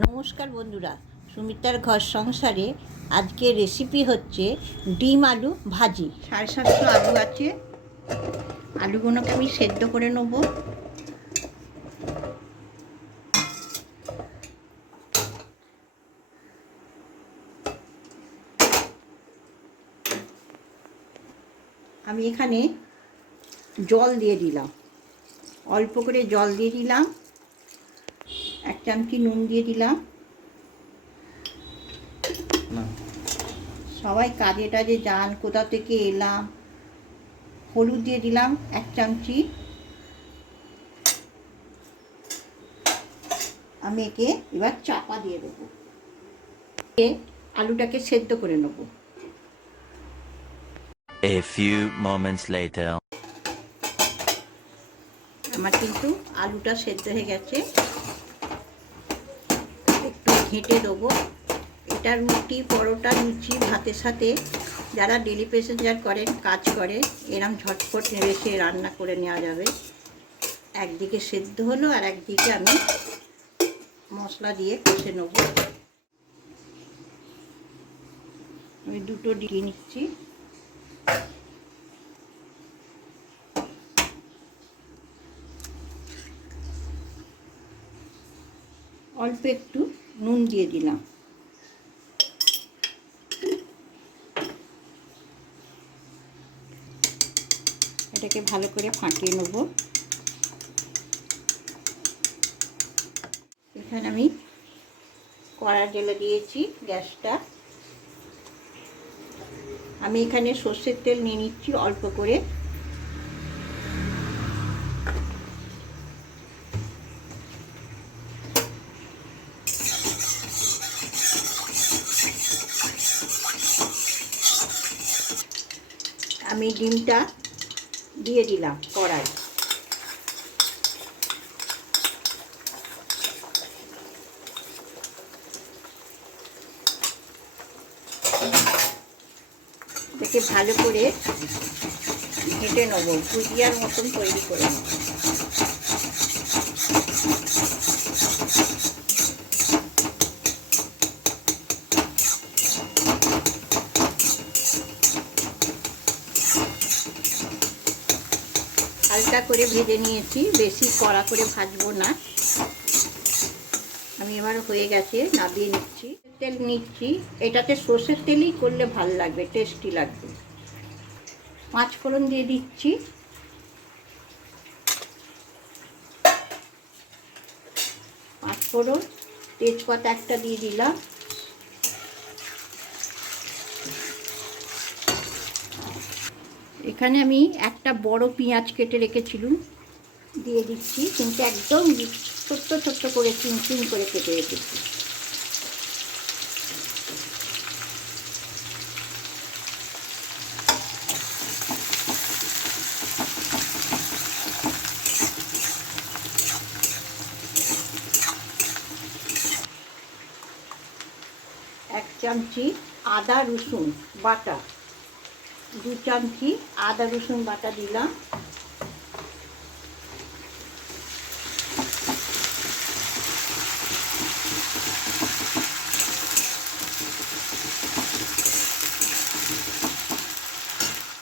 নমস্কার বন্ধুরা, সুমিতার ঘর সংসারে আজকে রেসিপি হচ্ছে ডিম আলু ভাজি। সাড়ে সাতশো আলু আছে। আলুগুলোকে আমি সেদ্ধ করে নেব। আমি এখানে জল দিয়ে দিলাম। অল্প করে জল দিয়ে দিলাম। চামচি নুন দিয়ে দিলাম। সবাই কাজে টাজে যান কোথা থেকে এলাম? হলুদ দিয়ে দিলাম এক চামচি। আমি একে এবার চাপা দিয়ে দেবো। দিয়ে আলুটাকে সেদ্ধ করে নেব। A few moments later. আমার কিন্তু আলুটা সেদ্ধ হয়ে গেছে। ঘেঁটে দেবো। এটা রুটি পরোটা, লুচি, ভাতের সাথে যারা ডেলি প্যাসেঞ্জার করেন, কাজ করে, এরম ঝটফট রেখে রান্না করে নেওয়া যাবে। একদিকে সেদ্ধ হলো আর একদিকে আমি মশলা দিয়ে কষে নেব। আমি দুটো দিয়ে নিচ্ছি। অল্প একটু নুন দিয়ে দিলাম। এটাকে ভালো করে ফাটিয়ে নেব। এখানে আমি কড়া জেলে দিয়েছি গ্যাসটা। আমি এখানে সর্ষের তেল নিয়ে নিচ্ছি অল্প করে। আমি ডিমটা দিয়ে দিলাম কড়াই। ভালো করে ঘেঁটে নেব ভুজিয়ার মতন তৈরি করে নেব। হালকা করে ভেজে নিয়েছি, বেশি কড়া করে ভাজবো না। আমি এবার হয়ে গেছে, নাবিয়ে নিচ্ছি। তেল নিচ্ছি, এটাতে সর্ষের তেলই করলে ভালো লাগবে, টেস্টি লাগবে। পাঁচ ফোড়ন দিয়ে দিচ্ছি। পাঁচ ফোড়ন, তেজপাতা একটা দিয়ে দিলাম। এখানে আমি একটা বড় পেঁয়াজ কেটে রেখেছিলাম, দিয়ে দিচ্ছি, কিন্তু একদম ছোট্ট ছোট্ট করে চিন চিন করে কেটে রেখেছি। এক চামচি আদা রসুন বাটা। দু চামচি আদা, রসুন বাটা দিলাম।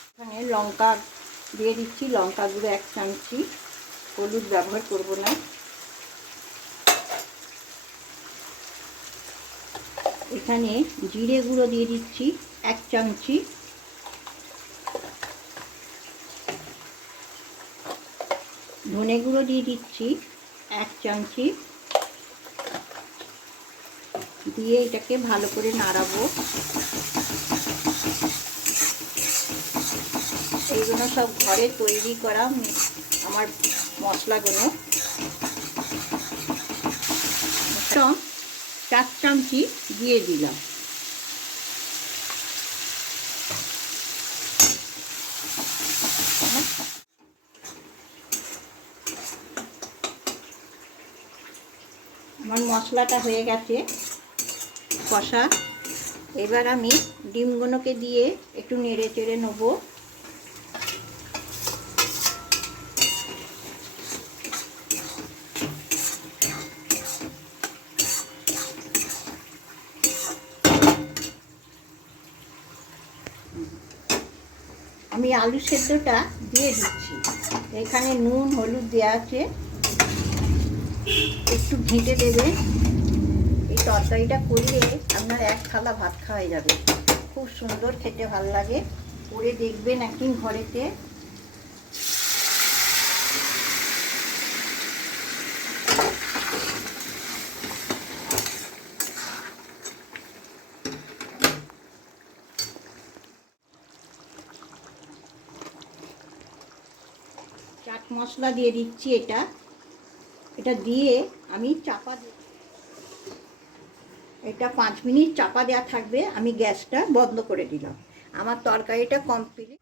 এখানে লঙ্কা দিয়ে দিচ্ছি, লঙ্কা গুঁড়ো এক চামচি। হলুদ ব্যবহার করব না। এখানে জিরে গুঁড়ো দিয়ে দিচ্ছি এক চামচি। ধনে গুঁড়ো দিয়ে দিচ্ছি, এক চামচি দিয়ে এটাকে ভালো করে নাড়াবো। এইগুলো সব ঘরে তৈরি করা আমার মশলাগুলো। চার চামচি দিয়ে দিলাম। আমার মশলাটা হয়ে গেছে, কষা। এবার আমি ডিমগুলোকে দিয়ে একটু নেড়ে চেড়ে নেব। আমি আলু সেদ্ধটা দিয়ে দিচ্ছি। এখানে নুন, হলুদ দেওয়া আছে। একটু ঘেঁটে দেবে এই তরকারিটা করলে আপনার এক থালা ভাত খাওয়া যাবে। খুব সুন্দর খেতে ভালো লাগে। করে দেখবেন একদিন ঘরেতে। চাট মশলা দিয়ে দিচ্ছি এটা। এটা দিয়ে আমি চাপা এটা পাঁচ মিনিট চাপা দেওয়া থাকবে, আমি গ্যাসটা বন্ধ করে দিলাম। আমার তরকারিটা কমপ্লিট